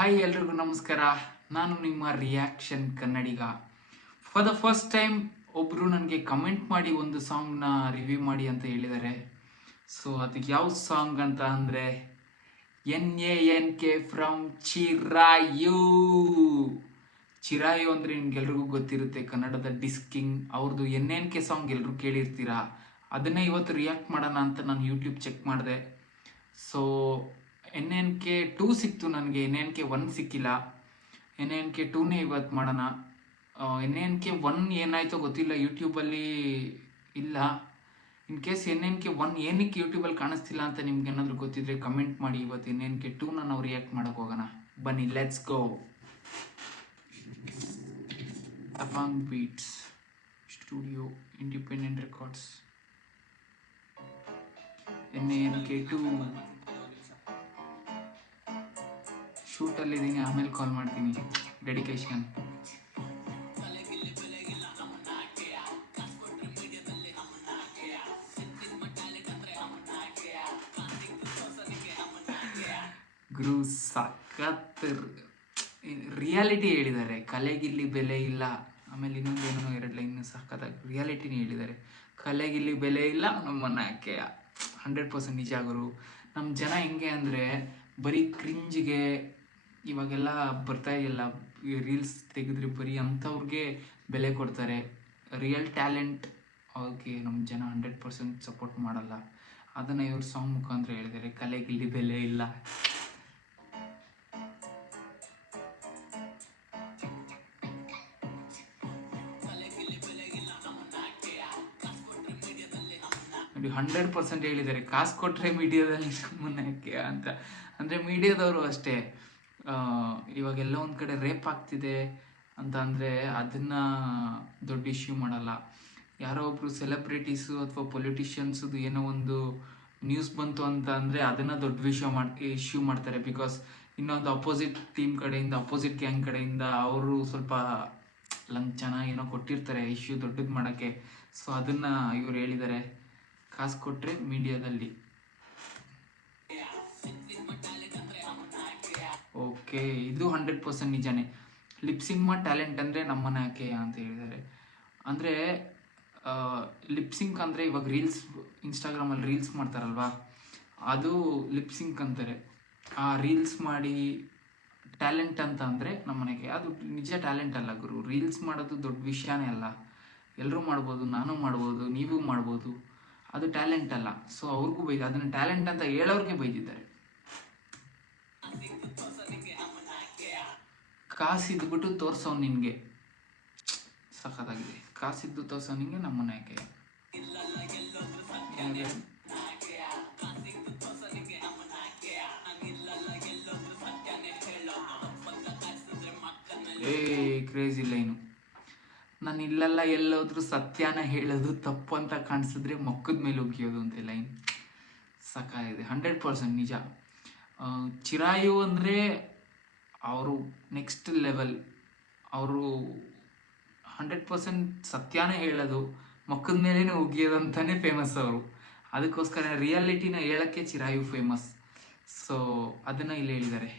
Hi ಎಲ್ರಿಗೂ ನಮಸ್ಕಾರ. ನಾನು ನಿಮ್ಮ reaction Kannadiga. For the first time ಒಬ್ಬರು ನನಗೆ ಕಮೆಂಟ್ ಮಾಡಿ ಒಂದು ಸಾಂಗ್ನ ರಿವ್ಯೂ ಮಾಡಿ ಅಂತ ಹೇಳಿದ್ದಾರೆ. ಸೊ ಅದಕ್ಕೆ ಯಾವ ಸಾಂಗ್ ಅಂತ ಅಂದರೆ NANK ಫ್ರಮ್ ಚಿರಾಯು. ಚಿರಾಯು ಅಂದರೆ ನಿಮ್ಗೆಲ್ರಿಗೂ ಗೊತ್ತಿರುತ್ತೆ, ಕನ್ನಡದ ಡಿಸ್ಕಿಂಗ್. ಅವ್ರದ್ದು NNK ಸಾಂಗ್ ಎಲ್ಲರೂ ಕೇಳಿರ್ತೀರಾ. ಅದನ್ನೇ ಇವತ್ತು ರಿಯಾಕ್ಟ್ ಮಾಡೋಣ ಅಂತ ನಾನು ಯೂಟ್ಯೂಬ್ ಚೆಕ್ ಮಾಡಿದೆ. ಸೊ NNK 2 ಸಿಕ್ತು ನನಗೆ, NNK 1 ಸಿಕ್ಕಿಲ್ಲ. NNK 2ನೇ ಇವತ್ತು ಮಾಡೋಣ. NNK 1 ಏನಾಯಿತೋ ಗೊತ್ತಿಲ್ಲ, ಯೂಟ್ಯೂಬಲ್ಲಿ ಇಲ್ಲ. ಇನ್ ಕೇಸ್ NNK 1 ಏನಕ್ಕೆ ಯೂಟ್ಯೂಬಲ್ಲಿ ಕಾಣಿಸ್ತಿಲ್ಲ ಅಂತ ನಿಮ್ಗೆ ಏನಾದರೂ ಗೊತ್ತಿದ್ರೆ ಕಮೆಂಟ್ ಮಾಡಿ. ಇವತ್ತು NNK 2ನ ನಾವು ರಿಯಾಕ್ಟ್ ಮಾಡೋಕೆ ಹೋಗೋಣ. ಬನ್ನಿ, let's go. Tapang beats studio, independent records. NNK 2 ಶೂಟಲ್ಲಿದ್ದೀನಿ, ಆಮೇಲೆ ಕಾಲ್ ಮಾಡ್ತೀನಿ. ಡೆಡಿಕೇಶನ್. ಗುರು ಸಖತ್ ರಿಯಾಲಿಟಿ ಹೇಳಿದ್ದಾರೆ. ಕಲೆಗಿಲ್ಲಿ ಬೆಲೆ ಇಲ್ಲ. ಆಮೇಲೆ ಇನ್ನೊಂದೇನೋ 2 ಲೈನ್ ಸಖತ್ತಾಗಿ ರಿಯಾಲಿಟಿನೇ ಹೇಳಿದ್ದಾರೆ. ಕಲೆಗಿಲ್ಲಿ ಬೆಲೆ ಇಲ್ಲ, ನಮ್ಮನ್ನ ಯಾಕೆ 100% ನಿಜ ಗುರು. ನಮ್ಮ ಜನ ಹೆಂಗೆ ಅಂದರೆ ಬರೀ ಕ್ರಿಂಜ್ಗೆ ಇವಾಗೆಲ್ಲ ಬರ್ತಾ ಇದೆಯಲ್ಲ, ರೀಲ್ಸ್ ತೆಗೆದ್ರೆ ಬರೀ ಅಂಥವ್ರಿಗೆ ಬೆಲೆ ಕೊಡ್ತಾರೆ. ರಿಯಲ್ ಟ್ಯಾಲೆಂಟ್ ಅವ್ರಿಗೆ ನಮ್ಮ ಜನ 100% ಸಪೋರ್ಟ್ ಮಾಡಲ್ಲ. ಅದನ್ನು ಇವ್ರ ಸಾಂಗ್ ಮುಖಾಂತರ ಹೇಳಿದ್ದಾರೆ, ಕಲೆಗಿಲ್ಲಿ ಬೆಲೆ ಇಲ್ಲ. ನೋಡಿ, 100% ಹೇಳಿದ್ದಾರೆ, ಕಾಸು ಕೊಟ್ಟರೆ ಮೀಡಿಯಾದಲ್ಲಿ ನಮ್ಮನ್ನಕ್ಕೆ ಅಂತ. ಅಂದರೆ ಮೀಡಿಯಾದವರು ಅಷ್ಟೇ. ಇವಾಗೆಲ್ಲ ಒಂದು ಕಡೆ ರೇಪ್ ಆಗ್ತಿದೆ ಅಂತ ಅಂದರೆ ಅದನ್ನು ದೊಡ್ಡ ಇಶ್ಯೂ ಮಾಡಲ್ಲ. ಯಾರೋ ಒಬ್ಬರು ಸೆಲೆಬ್ರಿಟೀಸು ಅಥವಾ ಪೊಲಿಟಿಷಿಯನ್ಸದು ಏನೋ ಒಂದು ನ್ಯೂಸ್ ಬಂತು ಅಂತ ಅಂದರೆ ಅದನ್ನು ದೊಡ್ಡ ಇಶ್ಯೂ ಮಾಡ್ತಾರೆ. ಬಿಕಾಸ್ ಇನ್ನೊಂದು ಅಪೋಸಿಟ್ ಟೀಮ್ ಕಡೆಯಿಂದ, ಅಪೋಸಿಟ್ ಗ್ಯಾಂಗ್ ಕಡೆಯಿಂದ ಅವರು ಸ್ವಲ್ಪ ಲಂಚನ ಏನೋ ಕೊಟ್ಟಿರ್ತಾರೆ ಇಶ್ಯೂ ದೊಡ್ಡದು ಮಾಡೋಕ್ಕೆ. ಸೊ ಅದನ್ನು ಇವರು ಹೇಳಿದ್ದಾರೆ, ಕಾಸು ಕೊಟ್ಟರೆ ಮೀಡಿಯಾದಲ್ಲಿ. ಓಕೆ, ಇದು 100% ನಿಜಾನೇ. ಲಿಪ್ಸಿಂಗ್ ಟ್ಯಾಲೆಂಟ್ ಅಂದರೆ ನಮ್ಮನ್ನ ಯಾಕೆ ಅಂತ ಹೇಳಿದ್ದಾರೆ. ಅಂದರೆ ಲಿಪ್ಸಿಂಕ್ ಅಂದರೆ ಇವಾಗ ರೀಲ್ಸ್, ಇನ್ಸ್ಟಾಗ್ರಾಮಲ್ಲಿ ರೀಲ್ಸ್ ಮಾಡ್ತಾರಲ್ವಾ, ಅದು ಲಿಪ್ಸಿಂಕ್ ಅಂತಾರೆ. ಆ ರೀಲ್ಸ್ ಮಾಡಿ ಟ್ಯಾಲೆಂಟ್ ಅಂತ ಅಂದರೆ ನಮ್ಮನೆಗೆ ಅದು ನಿಜ ಟ್ಯಾಲೆಂಟ್ ಅಲ್ಲ ಗುರು. ರೀಲ್ಸ್ ಮಾಡೋದು ದೊಡ್ಡ ವಿಷಯನೇ ಅಲ್ಲ. ಎಲ್ಲರೂ ಮಾಡ್ಬೋದು, ನಾನು ಮಾಡ್ಬೋದು, ನೀವು ಮಾಡ್ಬೋದು. ಅದು ಟ್ಯಾಲೆಂಟ್ ಅಲ್ಲ. ಸೊ ಅವ್ರಿಗೂ ಅದನ್ನು ಟ್ಯಾಲೆಂಟ್ ಅಂತ ಹೇಳೋರಿಗೆ ಬೈದಿದ್ದಾರೆ. ಕಾಸಿದ್ಬಿಟ್ಟು ತೋರ್ಸೋ ನಿನಗೆ ಸಖತ್ತಾಗಿದೆ. ಕಾಸಿದ್ದು ತೋರ್ಸೋ ನಿನಗೆ ನಮ್ಮನ್ನ ಯಾಕೆ. Crazy line. ನಾನು ಇಲ್ಲೆಲ್ಲ ಎಲ್ಲೋದ್ರೂ ಸತ್ಯನ ಹೇಳೋದು ತಪ್ಪು ಅಂತ ಕಾಣಿಸಿದ್ರೆ ಮೊಕ್ಕದ ಮೇಲೆ ಉಗಿಯೋದು ಅಂತ ಲೈನ್ ಸಖಾಗಿದೆ. 100% ನಿಜ. ಚಿರಾಯು ಅಂದರೆ ಅವರು ನೆಕ್ಸ್ಟ್ ಲೆವೆಲ್. ಅವರು 100% ಸತ್ಯನೇ ಹೇಳೋದು, ಮೊಕ್ಕದ ಮೇಲೇ ಉಗಿಯೋದು ಅಂತಲೇ ಫೇಮಸ್ ಅವರು. ಅದಕ್ಕೋಸ್ಕರ ರಿಯಾಲಿಟಿನ ಹೇಳೋಕ್ಕೆ ಚಿರಾಯು ಫೇಮಸ್. ಸೊ ಅದನ್ನು ಇಲ್ಲಿ ಹೇಳಿದ್ದಾರೆ.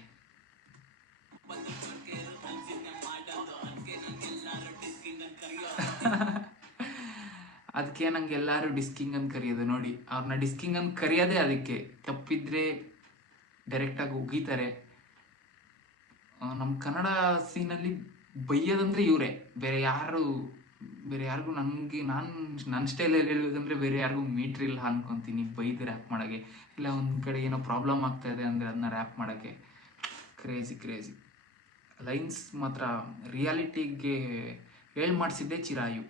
ಅದಕ್ಕೆ ನಂಗೆ ಎಲ್ಲರೂ ಡಿಸ್ಕಿಂಗ್ ಅಂತ ಕರೆಯೋದು. ನೋಡಿ, ಅವ್ರನ್ನ ಡಿಸ್ಕಿಂಗ್ ಅಂತ ಕರೆಯೋದೇ ಅದಕ್ಕೆ. ತಪ್ಪಿದ್ರೆ ಡೈರೆಕ್ಟಾಗಿ ಉಗಿತಾರೆ. ನಮ್ಮ ಕನ್ನಡ ಸೀನಲ್ಲಿ ಬೈಯೋದಂದರೆ ಇವರೇ. ಬೇರೆ ಯಾರಿಗೂ ನನ್ನ ಸ್ಟೈಲಲ್ಲಿ ಹೇಳ್ಬೇಕಂದ್ರೆ ಬೇರೆ ಯಾರಿಗೂ ಮೀಟ್ರ್ ಇಲ್ಲ ಅನ್ಕೊತೀನಿ ಬೈದು ರ್ಯಾಪ್ ಮಾಡೋಕ್ಕೆ. ಇಲ್ಲ ಒಂದು ಕಡೆ ಏನೋ ಪ್ರಾಬ್ಲಮ್ ಆಗ್ತಾಯಿದೆ ಅಂದರೆ ಅದನ್ನ ರ್ಯಾಪ್ ಮಾಡೋಕ್ಕೆ. ಕ್ರೇಜಿ ಲೈನ್ಸ್ ಮಾತ್ರ ರಿಯಾಲಿಟಿಗೆ ಹೇಳಿ ಮಾಡಿಸಿದ್ದೆ ಚಿರಾಯು.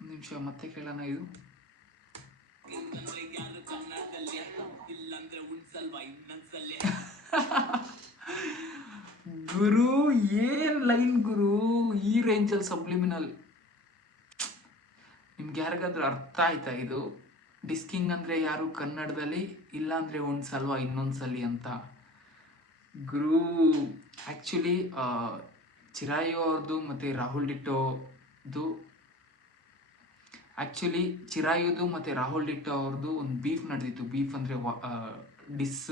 ಒಂದು ನಿಮಿಷ ಮತ್ತೆ ಕೇಳೋಣ. ಇದು ಗುರು ಏನ್ ಲೈನ್ ಗುರು, ಈ ರೇಂಜಲ್ಲಿ ಸಬ್ಲಿಮಿನಲ್. ನಿಮ್ಗೆ ಯಾರಿಗಾದ್ರೂ ಅರ್ಥ ಆಯ್ತಾ ಇದು? ಡಿಸ್ಕಿಂಗ್ ಅಂದರೆ ಯಾರು ಕನ್ನಡದಲ್ಲಿ, ಇಲ್ಲ ಅಂದರೆ ಒಂದ್ಸಲ್ವಾ ಇನ್ನೊಂದ್ಸಲಿ ಅಂತ. ಗುರು ಆ್ಯಕ್ಚುಲಿ ಚಿರಾಯು ಅವ್ರದ್ದು ಮತ್ತು ರಾಹುಲ್ ಡಿಟ್ಟೋದು, ಆ್ಯಕ್ಚುಲಿ ಚಿರಾಯುದು ಮತ್ತು ರಾಹುಲ್ ಡಿಟ್ಟೋ ಅವ್ರದ್ದು ಒಂದು ಬೀಫ್ ನಡೆದಿತ್ತು. ಬೀಫ್ ಅಂದರೆ ಡಿಸ್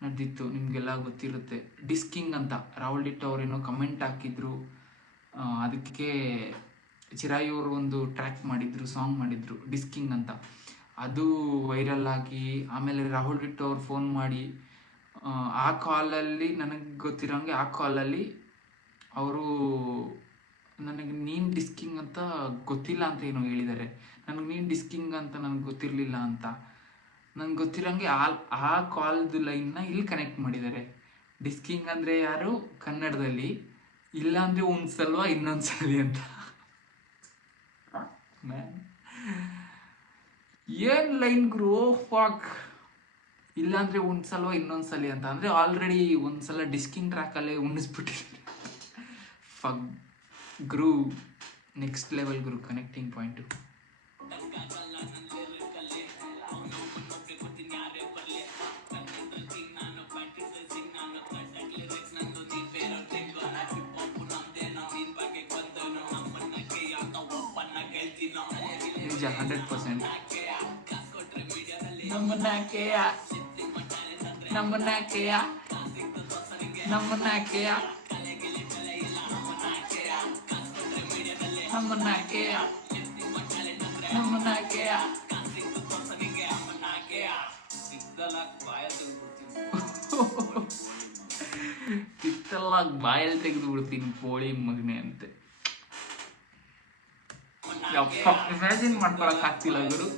ನಡೆದಿತ್ತು, ನಿಮಗೆಲ್ಲ ಗೊತ್ತಿರುತ್ತೆ. ಡಿಸ್ಕಿಂಗ್ ಅಂತ ರಾಹುಲ್ ಡಿಟ್ಟೋ ಅವರೇನೋ ಕಮೆಂಟ್ ಹಾಕಿದ್ರು, ಅದಕ್ಕೆ ಚಿರಾಯು ಅವರು ಒಂದು ಟ್ರ್ಯಾಕ್ ಮಾಡಿದ್ರು, ಸಾಂಗ್ ಮಾಡಿದ್ರು ಡಿಸ್ಕಿಂಗ್ ಅಂತ. ಅದು ವೈರಲ್ ಆಗಿ ಆಮೇಲೆ ರಾಹುಲ್ ಡಿಟ್ಟೋ ಅವ್ರು ಫೋನ್ ಮಾಡಿ ಆ ಕಾಲಲ್ಲಿ ನನಗೆ ಗೊತ್ತಿರೋಂಗೆ ಆ ಕಾಲಲ್ಲಿ ಅವರು ನನಗೆ ನೀನು ಡಿಸ್ಕಿಂಗ್ ಅಂತ ಗೊತ್ತಿಲ್ಲ ಅಂತ ಏನೋ ಹೇಳಿದ್ದಾರೆ. ನನಗೆ ನೀನು ಡಿಸ್ಕಿಂಗ್ ಅಂತ ನನಗೆ ಗೊತ್ತಿರಲಿಲ್ಲ ಅಂತ. ನನಗೆ ಗೊತ್ತಿರೋಂಗೆ ಆ ಕಾಲ್ದು ಲೈನ್ನ ಇಲ್ಲಿ ಕನೆಕ್ಟ್ ಮಾಡಿದ್ದಾರೆ. ಡಿಸ್ಕಿಂಗ್ ಅಂದರೆ ಯಾರು ಕನ್ನಡದಲ್ಲಿ, ಇಲ್ಲ ಅಂದರೆ ಒಂದ್ಸಲ್ವ ಇನ್ನೊಂದ್ಸಲಿ ಅಂತ. ಏನು ಲೈನ್ ಗ್ರೋ ಫಾಕ್, ಇಲ್ಲಾಂದರೆ ಒಂದ್ಸಲ್ವ ಇನ್ನೊಂದ್ಸಲಿ ಅಂತ. ಅಂದರೆ ಆಲ್ರೆಡಿ ಒಂದ್ಸಲ ಡಿಸ್ಕಿಂಗ್ ಟ್ರ್ಯಾಕಲ್ಲೇ ಉಣಿಸ್ಬಿಟ್ಟಿದ್ದಾರೆ. ಫಕ್ ಗ್ರೂ, ನೆಕ್ಸ್ಟ್ ಲೆವೆಲ್ ಗ್ರೂ, ಕನೆಕ್ಟಿಂಗ್ ಪಾಯಿಂಟು. ನಿಜ 100%. ನಮ್ಮನ್ನಾಕೆಯ ನಮ್ಮನ್ನಾಕೆಯ ನಮ್ಮನ್ನಾಕೆಯ ನಮ್ಮನ್ನಾಕೆಯ ನಮ್ಮನ್ನಾಕೆಯ ಕಿತ್ತಲಾಗಿ ಬಾಯಲ್ಲಿ ತೆಗೆದು ಬಿಡ್ತೀನಿ ಕೋಳಿ ಮಗನೆ ಅಂತೆ. ಇಮ್ಯಾಜಿನ್ ಮಾಡ್ಕೊಳಕ್ ಆಗ್ತಿಲ್ಲ ಗುರು.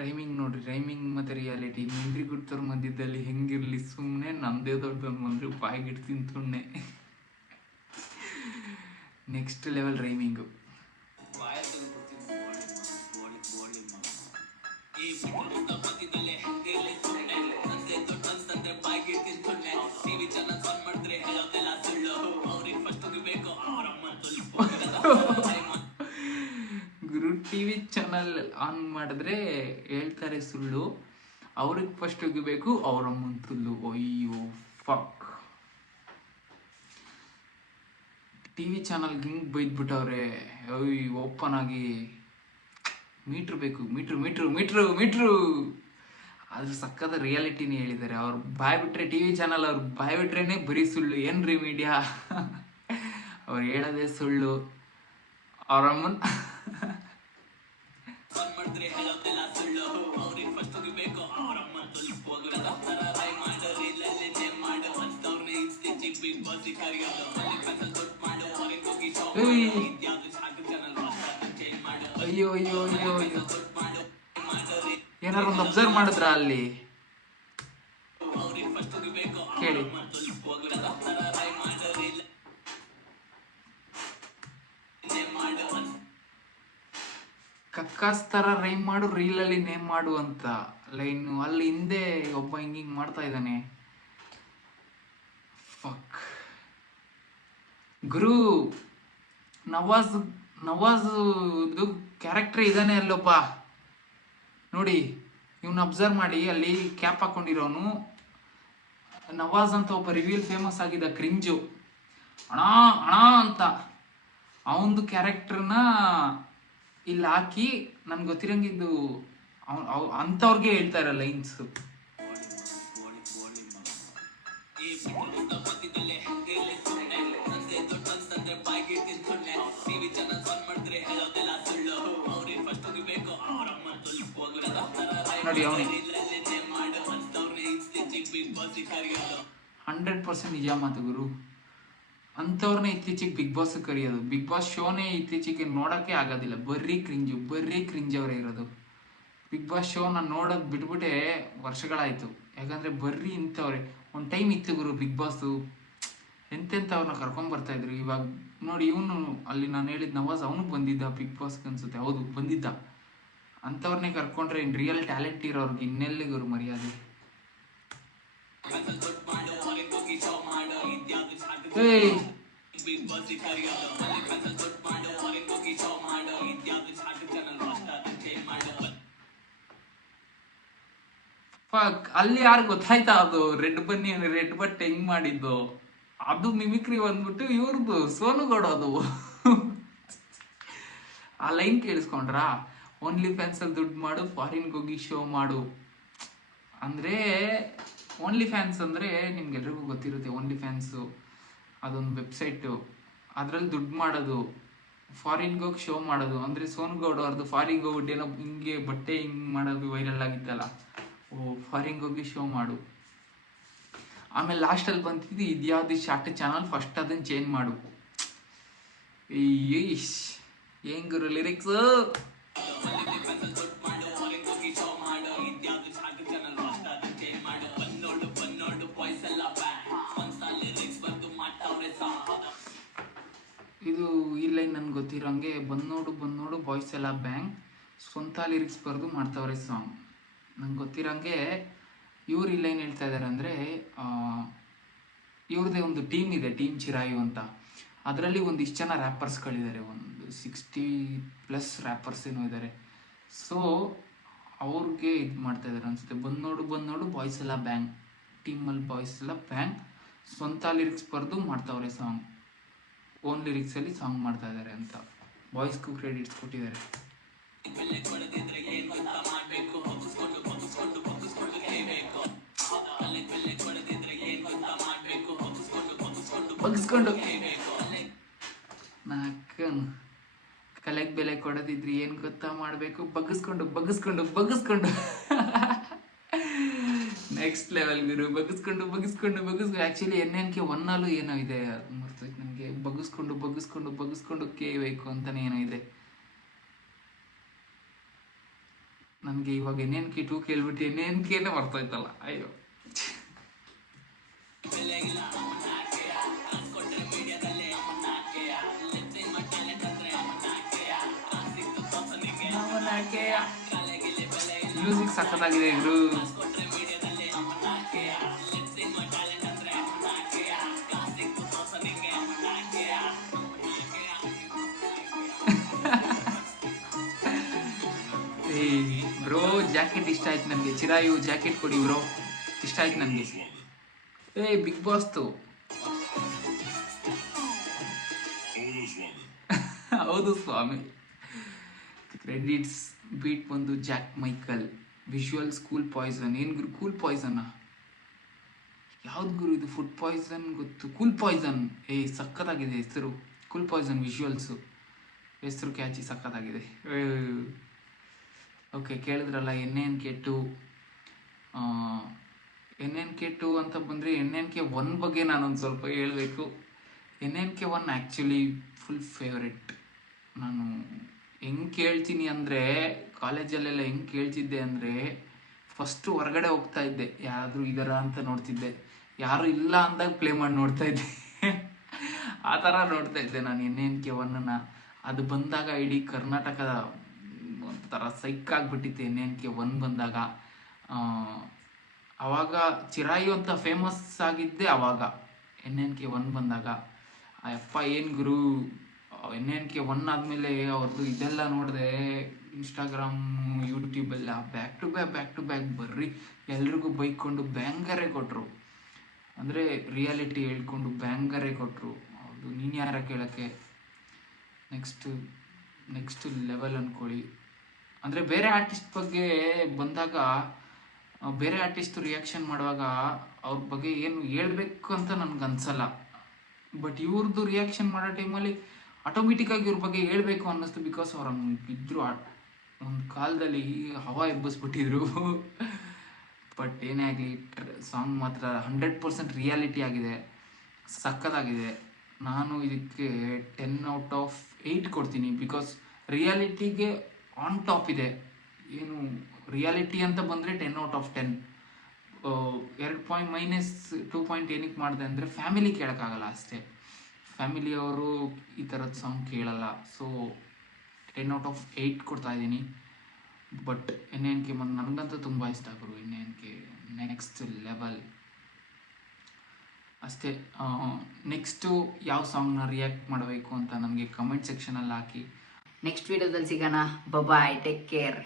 ರೈಮಿಂಗ್ ನೋಡ್ರಿ, ರೈಮಿಂಗ್ ಮತ್ತು ರಿಯಾಲಿಟಿ ಮಿಂಡ್ರಿ ಗುಡ್ತವ್ರ ಮಧ್ಯದಲ್ಲಿ ಹೆಂಗಿರ್ಲಿ, ಸುಮ್ಮನೆ ನಮ್ಮದೇ ದೊಡ್ಡದೊಂದು ಬಂದರೆ ಬಾಯಿಗಿಡ್ತೀನಿ ಸುಮ್ಮನೆ. Next level rhyming. ಗುರು ಟಿವಿ ಚಾನಲ್ ಆನ್ ಮಾಡಿದ್ರೆ ಹೇಳ್ತಾರೆ ಸುಳ್ಳು, ಅವ್ರಿಗೆ ಫಸ್ಟ್ ಹೋಗಬೇಕು, ಅವರಮ್ಮನ ತುಲ್ಲು. ಅಯ್ಯೋ ಫಕ್, ಟಿವಿ ಚಾನಲ್ಗೆ ಹಿಂಗೆ ಬೈದ್ಬಿಟ್ಟವ್ರೆ. ಅಯ್ಯೋ ಓಪನ್ ಆಗಿ ಮೀಟ್ರ್ ಬೇಕು, ಮೀಟ್ರು ಮೀಟ್ರು ಮೀಟ್ರು ಮೀಟ್ರು. ಅದ್ರ ಸಕ್ಕದ ರಿಯಾಲಿಟಿನೇ ಹೇಳಿದ್ದಾರೆ. ಅವ್ರು ಬಾಯ್ ಬಿಟ್ರೆ, ಟಿವಿ ಚಾನಲ್ ಅವ್ರು ಬಾಯ್ ಬಿಟ್ರೇನೆ ಬರೀ ಸುಳ್ಳು. ಏನ್ರಿ ಮೀಡಿಯಾ, ಅವ್ರು ಹೇಳೋದೇ ಸುಳ್ಳು. ಅವರಮ್ಮನ್ ಅಯ್ಯೋ ಅಯ್ಯೋ ಅಯ್ಯೋ ಅಯ್ಯೋ, ಏನಾರು ಒಂದು ಅಬ್ಸರ್ವ್ ಮಾಡಿದ್ರ ಅಲ್ಲಿ ಕೇಳಿ. ಕಕ್ಕಾಸ್ ಥರ ರೈಮ್ ಮಾಡು, ರೀಲಲ್ಲಿ ನೇಮ್ ಮಾಡು ಅಂತ ಲೈನು. ಅಲ್ಲಿ ಹಿಂದೆ ಒಬ್ಬ ಹಿಂಗಿಂಗ್ ಮಾಡ್ತಾ ಇದ್ದಾನೆ. ಫಕ್ ಗುರು, ನವಾಜ್ದು ಕ್ಯಾರೆಕ್ಟರ್ ಇದ್ದಾನೆ ಅಲ್ಲೊಬ್ಬ ನೋಡಿ, ಇವನ್ನ ಅಬ್ಸರ್ವ್ ಮಾಡಿ. ಅಲ್ಲಿ ಕ್ಯಾಪ್ ಹಾಕೊಂಡಿರೋನು ನವಾಜ್ ಅಂತ ಒಬ್ಬ ರಿವೀಲ್ ಫೇಮಸ್ ಆಗಿದ್ದ, ಕ್ರಿಂಜು ಅಣ ಅಣ ಅಂತ. ಅವನದು ಕ್ಯಾರೆಕ್ಟರ್ನ ಇಲ್ಲಿ ಹಾಕಿ ನನ್ಗೆ ಗೊತ್ತಿರಂಗಿದ್ದು ಅಂಥವ್ರಿಗೆ ಹೇಳ್ತಾರೆ ಲೈನ್ಸ್. ನೋಡಿ ಅವನೇ 100% ನಿಜ ಮಾತು ಗುರು. ಅಂಥವ್ರನ್ನೇ ಇತ್ತೀಚೆಗೆ ಬಿಗ್ ಬಾಸ್ ಕರೆಯೋದು. ಬಿಗ್ ಬಾಸ್ ಶೋನೇ ಇತ್ತೀಚೆಗೆ ನೋಡೋಕ್ಕೆ ಆಗೋದಿಲ್ಲ, ಬರೀ ಕ್ರಿಂಜ್ ಅವರೇ ಇರೋದು. ಬಿಗ್ ಬಾಸ್ ಶೋನ ನೋಡೋದು ಬಿಟ್ಬಿಟ್ಟೆ ವರ್ಷಗಳಾಯಿತು. ಯಾಕಂದರೆ ಬರೀ ಇಂಥವ್ರೆ. ಒಂದು ಟೈಮ್ ಇತ್ತು ಗುರು ಬಿಗ್ ಬಾಸು, ಎಂತೆಂಥವ್ರನ್ನ ಕರ್ಕೊಂಬರ್ತಾಯಿದ್ರು. ಇವಾಗ ನೋಡಿ, ಇವನು ಅಲ್ಲಿ ನಾನು ಹೇಳಿದ ನವಾಜ್, ಅವನು ಬಂದಿದ್ದ ಬಿಗ್ ಬಾಸ್ಗೆ ಅನ್ಸುತ್ತೆ. ಹೌದು ಬಂದಿದ್ದ. ಅಂಥವ್ರನ್ನೇ ಕರ್ಕೊಂಡ್ರೆ ಇನ್ನು ರಿಯಲ್ ಟ್ಯಾಲೆಂಟ್ ಇರೋರ್ಗೆ ಇನ್ನೆಲ್ಲಿ ಗುರು ಮರ್ಯಾದೆ. ಅಲ್ಲಿ ಯಾರು ಗೊತ್ತಾಯ್ತಾ ಅದು ರೆಡ್ ಬನ್ನಿ ರೆಡ್ ಬಟ್ಟೆ ಹೆಂಗ್ ಮಾಡಿದ್ದು, ಅದು ಮಿಮಿಕ್ರಿ ಬಂದ್ಬಿಟ್ಟು ಇವ್ರದ್ದು ಸೋನು ಗೌಡ ಅದು. ಆ ಲೈನ್ ಕೇಳಿಸ್ಕೊಂಡ್ರಾ, ಓನ್ಲಿ ಫ್ಯಾನ್ಸ್ ಅಲ್ಲಿ ದುಡ್ಡು ಮಾಡು, ಫಾರಿನ್ಗೆ ಹೋಗಿ ಶೋ ಮಾಡು. ಅಂದ್ರೆ ಓನ್ಲಿ ಫ್ಯಾನ್ಸ್ ಅಂದ್ರೆ ನಿಮ್ಗೆಲ್ರಿಗೂ ಗೊತ್ತಿರುತ್ತೆ, ಓನ್ಲಿ ಫ್ಯಾನ್ಸು ಅದೊಂದು ವೆಬ್ಸೈಟು, ಅದ್ರಲ್ಲಿ ದುಡ್ಡು ಮಾಡೋದು, ಫಾರಿನ್ಗೆ ಹೋಗಿ ಶೋ ಮಾಡೋದು. ಅಂದ್ರೆ ಸೋನು ಗೌಡ ಅವ್ರದ್ದು ಫಾರಿನ್ಗೆ ಹೋಗ್ಬಿಟ್ಟು ಏನೋ ಹಿಂಗೆ ಬಟ್ಟೆ ಹಿಂಗೆ ಮಾಡೋದು ವೈರಲ್ ಆಗಿತ್ತಲ್ಲ, ಓ ಫಾರಿನ್ಗೆ ಹೋಗಿ ಶೋ ಮಾಡು. ಆಮೇಲೆ ಲಾಸ್ಟಲ್ಲಿ ಬಂತಿದ್ದು ಇದ್ಯಾವ್ದು ಶಾರ್ಟ್ ಚಾನಲ್, ಫಸ್ಟ್ ಅದನ್ನ ಚೇಂಜ್ ಮಾಡು. ಏನ್ ಗುರು ಲಿರಿಕ್ಸ್. ಇದು ಈ ಲೈನ್ ನನ್ಗೆ ಗೊತ್ತಿರೋಂಗೆ, ಬಂದ್ ನೋಡು ಬಾಯ್ಸ್ ಎಲ್ಲ ಬ್ಯಾಂಗ್, ಸ್ವಂತ ಲಿರಿಕ್ಸ್ ಬರೆದು ಮಾಡ್ತಾವ್ರೆ ಸಾಂಗ್. ನಂಗೆ ಗೊತ್ತಿರೋಂಗೆ ಇವ್ರು ಈ ಲೈನ್ ಹೇಳ್ತಾ ಇದ್ದಾರೆ ಅಂದರೆ, ಇವ್ರದ್ದೇ ಒಂದು ಟೀಮ್ ಇದೆ, ಟೀಮ್ ಚಿರಾಯು ಅಂತ. ಅದರಲ್ಲಿ ಒಂದಿಷ್ಟು ಜನ ರ್ಯಾಪರ್ಸ್ಗಳಿದ್ದಾರೆ, ಒಂದು 60+ ರ್ಯಾಪರ್ಸ್ ಏನೋ ಇದ್ದಾರೆ. ಸೊ ಅವ್ರಿಗೆ ಇದು ಮಾಡ್ತಾ ಇದ್ದಾರೆ ಅನಿಸುತ್ತೆ, ಬಂದು ನೋಡು ಬಾಯ್ಸ್ ಎಲ್ಲ ಬ್ಯಾಂಗ್, ಟೀಮಲ್ಲಿ ಬಾಯ್ಸ್ ಎಲ್ಲ ಬ್ಯಾಂಗ್, ಸ್ವಂತ ಲಿರಿಕ್ಸ್ ಬರೆದು ಮಾಡ್ತಾವ್ರೆ ಸಾಂಗ್, ಓನ್ ಲಿರಿಕ್ಸಲ್ಲಿ ಸಾಂಗ್ ಮಾಡ್ತಾ ಇದ್ದಾರೆ ಅಂತ ಬಾಯ್ಸ್ಗೂ ಕ್ರೆಡಿಟ್ಸ್ ಕೊಟ್ಟಿದ್ದಾರೆ. ಬಗ್ಸ್ಕೊಂಡು ನಾಲ್ಕನ್ ಕಲೆಗೆ ಬೆಲೆ ಕೊಡೋದಿದ್ರಿ ಏನು ಗೊತ್ತಾ ಮಾಡಬೇಕು, ಬಗ್ಗಿಸ್ಕೊಂಡು ನೆಕ್ಸ್ಟ್ ಲೆವೆಲ್ ಗುರು. ಬಗ್ಗಿಸ್ಕೊಂಡು ಆ್ಯಕ್ಚುಲಿ NNK 1 ಏನೋ ಇದೆ, ಮರ್ತೈತೆ ನನಗೆ. ಬಗ್ಗಿಸ್ಕೊಂಡು ಕೇಳಬೇಕು ಅಂತಲೇ ಏನೋ ಇದೆ. ನನಗೆ ಇವಾಗ NNK 2 ಕೇಳ್ಬಿಟ್ಟು NNKನೇ ಮರ್ತೋಯ್ತಲ್ಲ, ಅಯ್ಯೋ. ಮ್ಯೂಸಿಕ್ ಸಖತ್ತಾಗಿದೆ ಇವರು. ಬ್ರೋ ಜಾಕೆಟ್ ಇಷ್ಟ ಆಯ್ತು ನನಗೆ, ಚಿರಾಯು ಜಾಕೆಟ್ ಕೊಡಿ ಬ್ರೋ, ಇಷ್ಟ ಆಯ್ತು ನನಗೆ. ಬಿಗ್ ಬಾಸ್ತು ಹೌದು ಸ್ವಾಮಿ. ಕ್ರೆಡಿಟ್ಸ್ ಬೀಟ್ ಬಂದು Jack Michael, visuals cool poison. ಏನು ಗುರು ಕೂಲ್ ಪಾಯ್ಸನ್ನ? ಯಾವ್ದು ಗುರು ಇದು? ಫುಡ್ ಪಾಯ್ಸನ್ ಗೊತ್ತು, ಕೂಲ್ ಪಾಯ್ಸನ್ ಸಖತ್ತಾಗಿದೆ ಹೆಸರು. ಕೂಲ್ ಪಾಯ್ಸನ್ ವಿಜುವಲ್ಸು, ಹೆಸರು ಕ್ಯಾಚಿ, ಸಖತ್ತಾಗಿದೆ. ಓಕೆ, ಕೇಳಿದ್ರಲ್ಲ NNK 2. NNK 2 ಅಂತ ಬಂದರೆ NNK 1 ಬಗ್ಗೆ ನಾನೊಂದು ಸ್ವಲ್ಪ ಹೇಳಬೇಕು. NNK 1 actually full favourite. ನಾನು ಹೆಂಗೆ ಕೇಳ್ತೀನಿ ಅಂದರೆ, ಕಾಲೇಜಲ್ಲೆಲ್ಲ ಹೆಂಗೆ ಕೇಳ್ತಿದ್ದೆ ಅಂದರೆ, ಫಸ್ಟು ಹೊರಗಡೆ ಹೋಗ್ತಾ ಇದ್ದೆ, ಯಾರಾದರೂ ಇದರ ಅಂತ ನೋಡ್ತಿದ್ದೆ, ಯಾರು ಇಲ್ಲ ಅಂದಾಗ ಪ್ಲೇ ಮಾಡಿ ನೋಡ್ತಾ ಇದ್ದೆ. ಆ ಥರ ನೋಡ್ತಾ ಇದ್ದೆ ನಾನು NNK 1. ಅದು ಬಂದಾಗ ಇಡೀ ಕರ್ನಾಟಕದ ಒಂಥರ ಸೈಕ್ ಆಗಿಬಿಟ್ಟಿತ್ತು NNK 1 ಬಂದಾಗ. ಆವಾಗ ಚಿರಾಯು ಅಂತ ಫೇಮಸ್ ಆಗಿದ್ದೆ ಆವಾಗ, NNK 1 ಬಂದಾಗ. ಅಪ್ಪ ಏನು ಗುರು, NNK 1 ಆದಮೇಲೆ ಅವ್ರದ್ದು ಇದೆಲ್ಲ ನೋಡಿದೆ, ಇನ್ಸ್ಟಾಗ್ರಾಮ್ ಯೂಟ್ಯೂಬೆಲ್ಲ ಬ್ಯಾಕ್ ಟು ಬ್ಯಾಕ್ ಬರ್ರಿ ಎಲ್ರಿಗೂ ಬೈಕೊಂಡು ಬ್ಯಾಂಗರೇ ಕೊಟ್ಟರು. ಅಂದರೆ ರಿಯಾಲಿಟಿ ಹೇಳ್ಕೊಂಡು ಬ್ಯಾಂಗರೇ ಕೊಟ್ಟರು. ಅದು ನೀನು ಯಾರ ಕೇಳೋಕ್ಕೆ. ನೆಕ್ಸ್ಟು ಲೆವೆಲ್ ಅಂದ್ಕೊಳ್ಳಿ. ಅಂದರೆ ಬೇರೆ ಆರ್ಟಿಸ್ಟ್ ಬಗ್ಗೆ ಬಂದಾಗ, ಬೇರೆ ಆರ್ಟಿಸ್ಟು ರಿಯಾಕ್ಷನ್ ಮಾಡುವಾಗ ಅವ್ರ ಬಗ್ಗೆ ಏನು ಹೇಳ್ಬೇಕು ಅಂತ ನನಗೆ ಅನ್ಸಲ್ಲ. ಬಟ್ ಇವ್ರದ್ದು ರಿಯಾಕ್ಷನ್ ಮಾಡೋ ಟೈಮಲ್ಲಿ ಆಟೋಮೆಟಿಕ್ಕಾಗಿ ಇವ್ರ ಬಗ್ಗೆ ಹೇಳ್ಬೇಕು ಅನ್ನಿಸ್ತು. ಬಿಕಾಸ್ ಅವ್ರು ಇದ್ದರು ಒಂದು ಕಾಲದಲ್ಲಿ ಹವಾ ಎಬ್ಬಿಸ್ಬಿಟ್ಟಿದ್ರು. ಬಟ್ ಏನೇ ಆಗಲಿ, ಸಾಂಗ್ ಮಾತ್ರ 100% ರಿಯಾಲಿಟಿ ಆಗಿದೆ, ಸಕ್ಕತ್ತಾಗಿದೆ. ನಾನು ಇದಕ್ಕೆ 10/8 ಕೊಡ್ತೀನಿ. ಬಿಕಾಸ್ ರಿಯಾಲಿಟಿಗೆ ಆನ್ ಟಾಪ್ ಇದೆ. ಏನು ರಿಯಾಲಿಟಿ ಅಂತ ಬಂದರೆ 10/10. 2 ಏನಕ್ಕೆ ಮಾಡಿದೆ ಅಂದರೆ, ಫ್ಯಾಮಿಲಿ ಕೇಳೋಕ್ಕಾಗಲ್ಲ ಅಷ್ಟೇ. ಫ್ಯಾಮಿಲಿಯವರು ಈ ಥರದ ಸಾಂಗ್ ಕೇಳಲ್ಲ. ಸೊ 10/8 ಕೊಡ್ತಾ ಇದ್ದೀನಿ. ಬಟ್ NNK ನನಗಂತೂ ತುಂಬ ಇಷ್ಟ ಆಗೋರು. NNK ನೆಕ್ಸ್ಟ್ ಲೆವೆಲ್ ಅಷ್ಟೇ. ನೆಕ್ಸ್ಟು ಯಾವ ಸಾಂಗ್ನ ರಿಯಾಕ್ಟ್ ಮಾಡಬೇಕು ಅಂತ ನನಗೆ ಕಮೆಂಟ್ ಸೆಕ್ಷನಲ್ಲಿ ಹಾಕಿ. ನೆಕ್ಸ್ಟ್ ವಿಡಿಯೋದಲ್ಲಿ ಸಿಗೋಣ. ಬಾಯ್, ಟೇಕ್ ಕೇರ್.